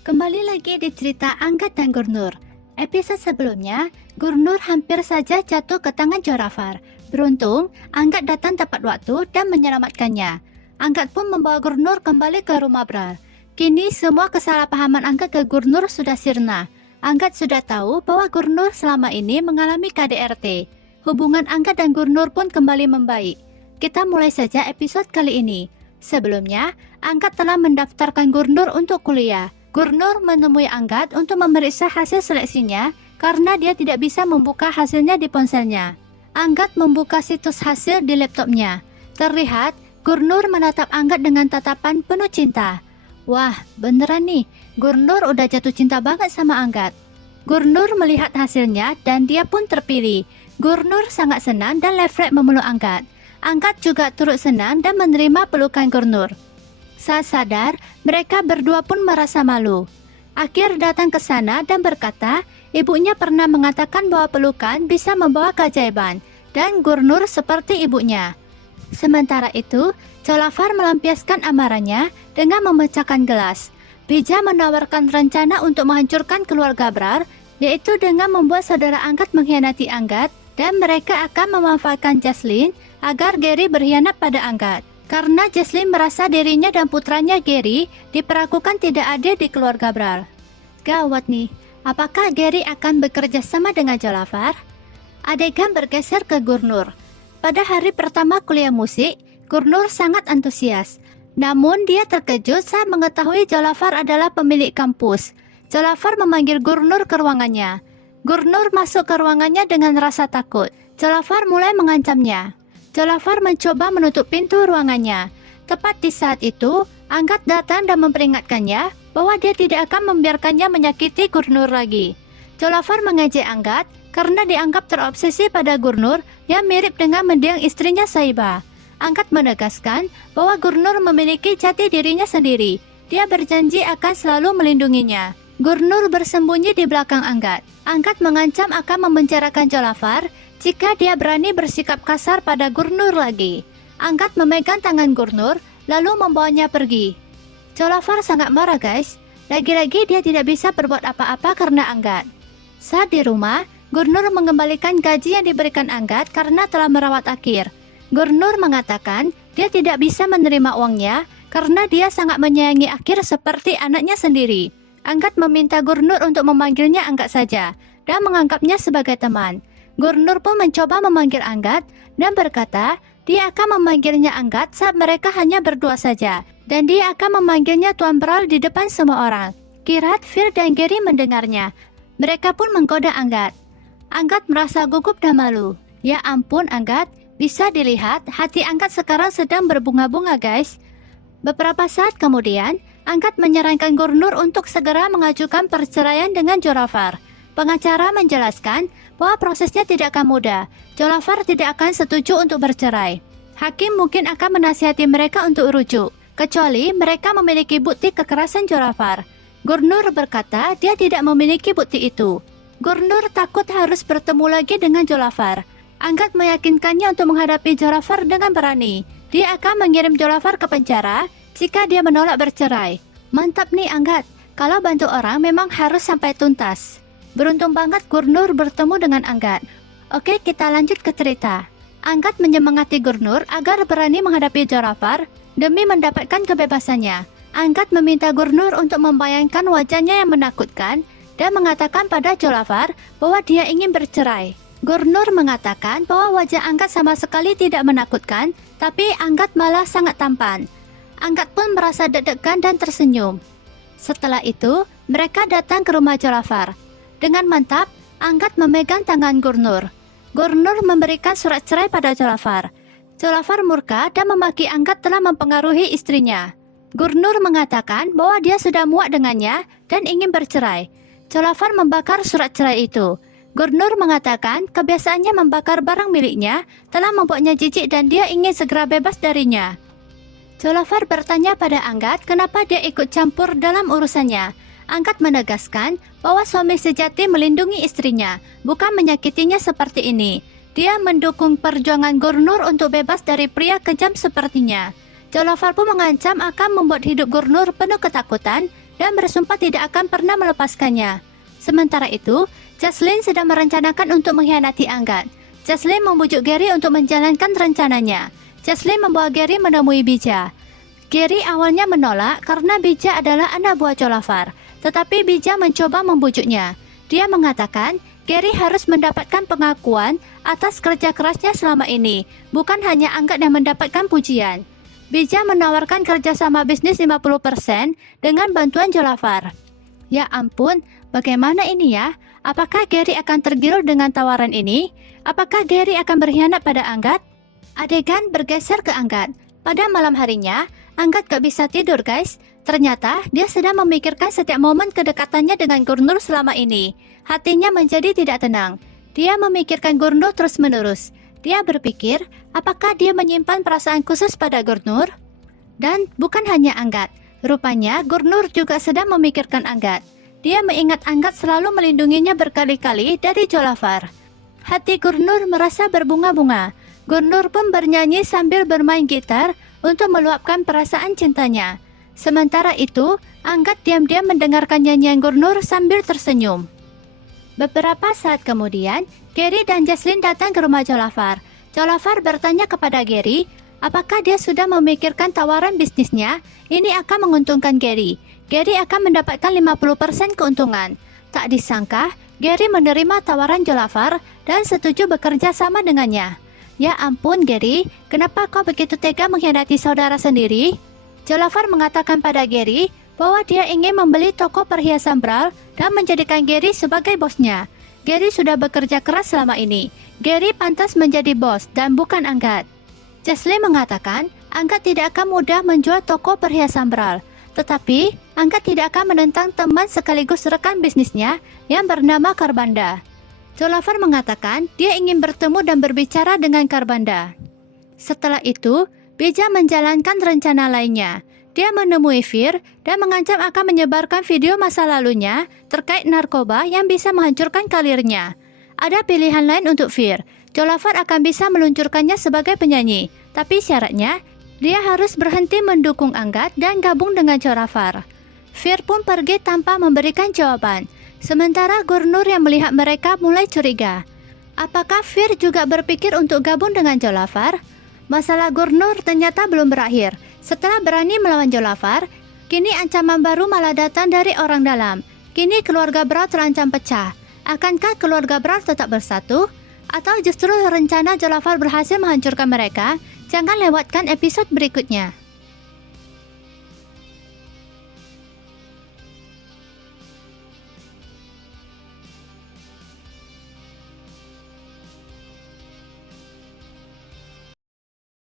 Kembali lagi di cerita Anggat dan Gurnur. Episode sebelumnya, Gurnur hampir saja jatuh ke tangan Jorafar. Beruntung, Anggat datang tepat waktu dan menyelamatkannya. Anggat pun membawa Gurnur kembali ke rumah Brar. Kini semua kesalahpahaman Anggat ke Gurnur sudah sirna. Anggat sudah tahu bahwa Gurnur selama ini mengalami KDRT. Hubungan Anggat dan Gurnur pun kembali membaik. Kita mulai saja episode kali ini. Sebelumnya, Anggat telah mendaftarkan Gurnur untuk kuliah. Gurnur menemui Anggat untuk memeriksa hasil seleksinya karena dia tidak bisa membuka hasilnya di ponselnya. Anggat membuka situs hasil di laptopnya. Terlihat, Gurnur menatap Anggat dengan tatapan penuh cinta. Wah, beneran nih, Gurnur udah jatuh cinta banget sama Anggat. Gurnur melihat hasilnya dan dia pun terpilih. Gurnur sangat senang dan levrek memeluk Anggat. Anggat juga turut senang dan menerima pelukan Gurnur. Saat sadar, mereka berdua pun merasa malu. Akhir datang ke sana dan berkata, ibunya pernah mengatakan bahwa pelukan bisa membawa keajaiban, dan Gurnur seperti ibunya. Sementara itu, Jorafar melampiaskan amarahnya dengan memecahkan gelas. Bija menawarkan rencana untuk menghancurkan keluarga Brar, yaitu dengan membuat saudara Anggat mengkhianati Anggat, dan mereka akan memanfaatkan Jaslyn agar Gary berkhianat pada Anggat. Karena Jaslyn merasa dirinya dan putranya Gary diperlakukan tidak adil di keluarga Brar. Gawat nih, apakah Gary akan bekerja sama dengan Jorafar? Adegan bergeser ke Gurnur. Pada hari pertama kuliah musik, Gurnur sangat antusias. Namun dia terkejut saat mengetahui Jorafar adalah pemilik kampus. Jorafar memanggil Gurnur ke ruangannya. Gurnur masuk ke ruangannya dengan rasa takut. Jorafar mulai mengancamnya. Jorafar mencoba menutup pintu ruangannya. Tepat di saat itu, Anggat datang dan memperingatkannya bahwa dia tidak akan membiarkannya menyakiti Gurnur lagi. Jorafar mengejek Anggat karena dianggap terobsesi pada Gurnur yang mirip dengan mendiang istrinya Saiba. Anggat menegaskan bahwa Gurnur memiliki jati dirinya sendiri. Dia berjanji akan selalu melindunginya. Gurnur bersembunyi di belakang Anggat. Anggat mengancam akan memenjarakan Jorafar jika dia berani bersikap kasar pada Gurnur lagi. Anggat memegang tangan Gurnur, lalu membawanya pergi. Jorafar sangat marah guys. Lagi-lagi dia tidak bisa berbuat apa-apa karena Anggat. Saat di rumah, Gurnur mengembalikan gaji yang diberikan Anggat karena telah merawat Akhir. Gurnur mengatakan dia tidak bisa menerima uangnya karena dia sangat menyayangi Akhir seperti anaknya sendiri. Anggat meminta Gurnur untuk memanggilnya Anggat saja dan menganggapnya sebagai teman. Gurnur pun mencoba memanggil Anggat dan berkata dia akan memanggilnya Anggat saat mereka hanya berdua saja, dan dia akan memanggilnya Tuan Brawl di depan semua orang. Kirat, Fir, dan Gary mendengarnya. Mereka pun menggoda Anggat. Anggat merasa gugup dan malu. Ya ampun Anggat, bisa dilihat hati Anggat sekarang sedang berbunga-bunga guys. Beberapa saat kemudian, Anggat menyarankan Gurnur untuk segera mengajukan perceraian dengan Jorafar. Pengacara menjelaskan bahwa prosesnya tidak akan mudah. Jorafar tidak akan setuju untuk bercerai. Hakim mungkin akan menasihati mereka untuk rujuk, kecuali mereka memiliki bukti kekerasan Jorafar. Gurnur berkata dia tidak memiliki bukti itu. Gurnur takut harus bertemu lagi dengan Jorafar. Anggat meyakinkannya untuk menghadapi Jorafar dengan berani. Dia akan mengirim Jorafar ke penjara jika dia menolak bercerai. Mantap nih Anggat, kalau bantu orang memang harus sampai tuntas. Beruntung banget Gurnur bertemu dengan Anggat. Oke, kita lanjut ke cerita. Anggat menyemangati Gurnur agar berani menghadapi Jorafar demi mendapatkan kebebasannya. Anggat meminta Gurnur untuk membayangkan wajahnya yang menakutkan dan mengatakan pada Jorafar bahwa dia ingin bercerai. Gurnur mengatakan bahwa wajah Anggat sama sekali tidak menakutkan, tapi Anggat malah sangat tampan. Anggat pun merasa deg-degan dan tersenyum. Setelah itu, mereka datang ke rumah Jorafar. Dengan mantap, Anggat memegang tangan Gurnur. Gurnur memberikan surat cerai pada Jorafar. Jorafar murka dan memaki Anggat telah mempengaruhi istrinya. Gurnur mengatakan bahwa dia sudah muak dengannya dan ingin bercerai. Jorafar membakar surat cerai itu. Gurnur mengatakan kebiasaannya membakar barang miliknya telah membuatnya jijik dan dia ingin segera bebas darinya. Jorafar bertanya pada Anggat kenapa dia ikut campur dalam urusannya. Anggat menegaskan bahwa suami sejati melindungi istrinya, bukan menyakitinya seperti ini. Dia mendukung perjuangan Gurnur untuk bebas dari pria kejam sepertinya. Jorafar pun mengancam akan membuat hidup Gurnur penuh ketakutan dan bersumpah tidak akan pernah melepaskannya. Sementara itu, Jocelyn sedang merencanakan untuk mengkhianati Anggat. Jocelyn membujuk Gary untuk menjalankan rencananya. Jocelyn membawa Gary menemui Bija. Gary awalnya menolak karena Bija adalah anak buah Jolafar, tetapi Bija mencoba membujuknya. Dia mengatakan Gary harus mendapatkan pengakuan atas kerja kerasnya selama ini, bukan hanya Anggat yang mendapatkan pujian. Bija menawarkan kerjasama bisnis 50% dengan bantuan Jolafar. Ya ampun, bagaimana ini ya? Apakah Gary akan tergiur dengan tawaran ini? Apakah Gary akan berkhianat pada Anggat? Adegan bergeser ke Anggat. Pada malam harinya, Anggat gak bisa tidur guys. Ternyata dia sedang memikirkan setiap momen kedekatannya dengan Gurnur selama ini. Hatinya menjadi tidak tenang. Dia memikirkan Gurnur terus-menerus. Dia berpikir, apakah dia menyimpan perasaan khusus pada Gurnur? Dan bukan hanya Anggat. Rupanya Gurnur juga sedang memikirkan Anggat. Dia mengingat Anggat selalu melindunginya berkali-kali dari Jolafar. Hati Gurnur merasa berbunga-bunga. Gurnur pun bernyanyi sambil bermain gitar untuk meluapkan perasaan cintanya. Sementara itu, Anggat diam-diam mendengarkan nyanyian Gurnur sambil tersenyum. Beberapa saat kemudian, Gary dan Jocelyn datang ke rumah Jolafar. Jolafar bertanya kepada Gary, apakah dia sudah memikirkan tawaran bisnisnya? Ini akan menguntungkan Gary. Gary akan mendapatkan 50% keuntungan. Tak disangka, Gary menerima tawaran Jolafar dan setuju bekerja sama dengannya. Ya ampun Gary, kenapa kau begitu tega mengkhianati saudara sendiri? Jolafar mengatakan pada Gary bahwa dia ingin membeli toko perhiasan Bral dan menjadikan Gary sebagai bosnya. Gary sudah bekerja keras selama ini. Gary pantas menjadi bos dan bukan Anggat. Jocelyn mengatakan Anggat tidak akan mudah menjual toko perhiasan Bral. Tetapi Anggat tidak akan menentang teman sekaligus rekan bisnisnya yang bernama Karbanda. Jolafar mengatakan dia ingin bertemu dan berbicara dengan Karbanda. Setelah itu, Bija menjalankan rencana lainnya. Dia menemui Fir dan mengancam akan menyebarkan video masa lalunya terkait narkoba yang bisa menghancurkan karirnya. Ada pilihan lain untuk Fir. Jolafar akan bisa meluncurkannya sebagai penyanyi, tapi syaratnya dia harus berhenti mendukung Anggat dan gabung dengan Jolafar. Fir pun pergi tanpa memberikan jawaban. Sementara Gurnur yang melihat mereka mulai curiga. Apakah Fir juga berpikir untuk gabung dengan Jolafar? Masalah Gurnur ternyata belum berakhir. Setelah berani melawan Jolafar, kini ancaman baru malah datang dari orang dalam. Kini keluarga Bral terancam pecah. Akankah keluarga Bral tetap bersatu? Atau justru rencana Jolafar berhasil menghancurkan mereka? Jangan lewatkan episode berikutnya.